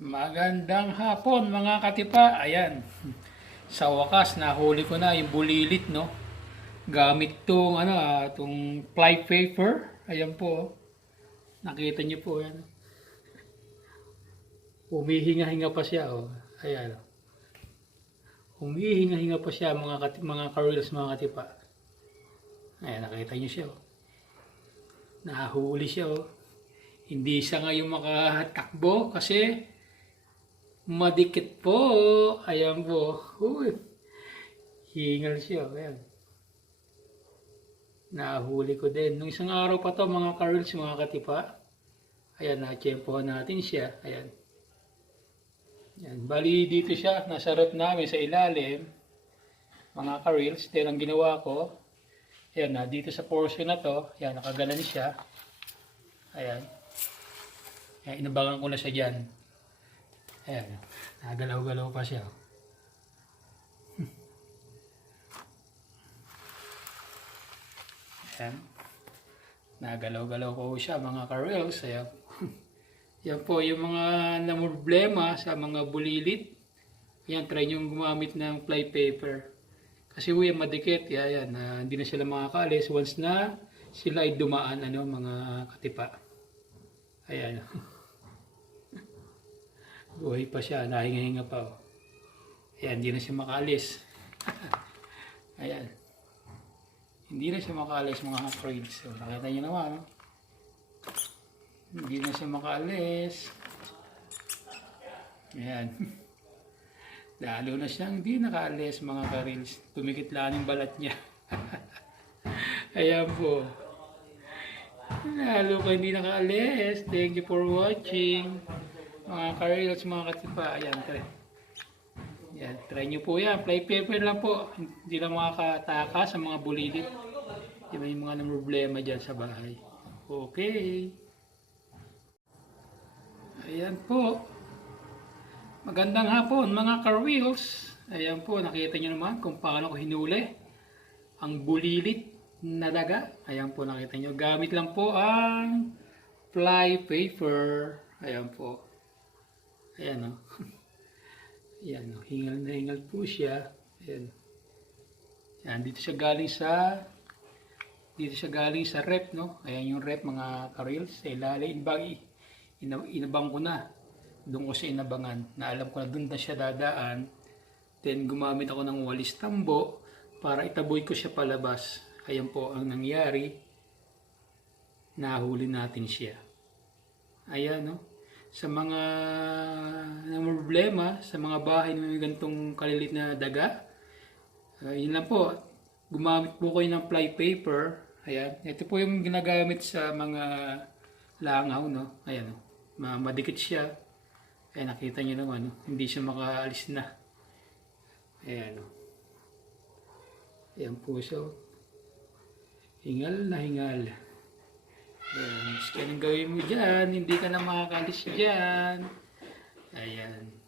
Magandang hapon mga katipa. Ayan. Sa wakas nahuli ko na yung bulilit no. Gamit tong ano ah, tong fly paper. Ayan po. oh. Nakita niyo po yan. Humihinga-hinga pa siya oh. Ayan. Humihinga-hinga pa siya mga kati mga careers mga katipa. Ayan nakita niyo siya oh. Nahuli siya oh. Hindi siya ngayon makatakbo kasi madikit po. Ayan po. Uy. Hingal siya. Ayan. Nahuli ko din. Nung isang araw pa to mga carols, mga katipa. Ayan, na-tsempohan natin siya. Ayan. Ayan. Bali dito siya. Nasa rep namin sa ilalim. Mga carols. Then ang ginawa ko. Ayan na. Dito sa portion na to. Ayan, nakagalan siya. Ayan. Ayan, inabangan ko na siya dyan. Ayan, nagalaw-galaw pa siya. Ayan. Nagalaw-galaw po siya mga karels. Ayan. Yan po yung mga namroblema sa mga bulilit. Ayan, try nyo gumamit ng fly paper. Kasi uy, madikit. Ayan, na hindi na sila makakalis once na sila ay dumaan, ano, mga katipa. Ayan. Buhay pa siya, nahinga-hinga pa. Oh. Ayan, hindi na siya makalis. Ayan. Hindi na siya makalis mga trades. So, nakita niyo naman. No? Hindi na siya makalis. Ayan. Lalo na siyang hindi nakaalis mga karils. Tumikit lang yung balat niya. Ayan po. Lalo ka hindi nakaalis. Thank you for watching. Mga karils, mga katipa. Ayan, try. Ayan, try nyo po yan. Fly paper lang po. Hindi lang makakataka sa mga bulilit. Di ba yung mga nang problema dyan sa bahay. Okay. Ayan po. Magandang hapon mga car wheels. Ayan po, nakita nyo naman kung paano ko hinuli ang bulilit na daga. Ayan po, nakita nyo. Gamit lang po ang fly paper. Ayan po. Ayan o. Ayan o. Hingal na hingal po siya. Ayan. Ayan, dito siya galing sa dito siya galing sa rep, no? Ayan yung rep, mga karils. Sa ilalim, bagi. Ina, inabang ko na. Doon ko siya inabangan. Na alam ko na doon na siya dadaan. Then, gumamit ako ng walis tambo para itaboy ko siya palabas. Ayan po ang nangyari. Nahuli natin siya. Ayan, no? Sa mga na problema, sa mga bahay na may ganitong kalilit na daga, uh, yun lang po. Gumamit po kayo ng fly paper. Ayan. Ito po yung ginagamit sa mga langaw, no? Ayan, no? Ma- madikit siya. Ayan, nakita nyo naman, no? Hindi siya makaalis na. Ayan, no? Ayan po siya. Hingal na hingal. Ayan, kaya anong gawin mo dyan, hindi ka na makakalis dyan. Ayan.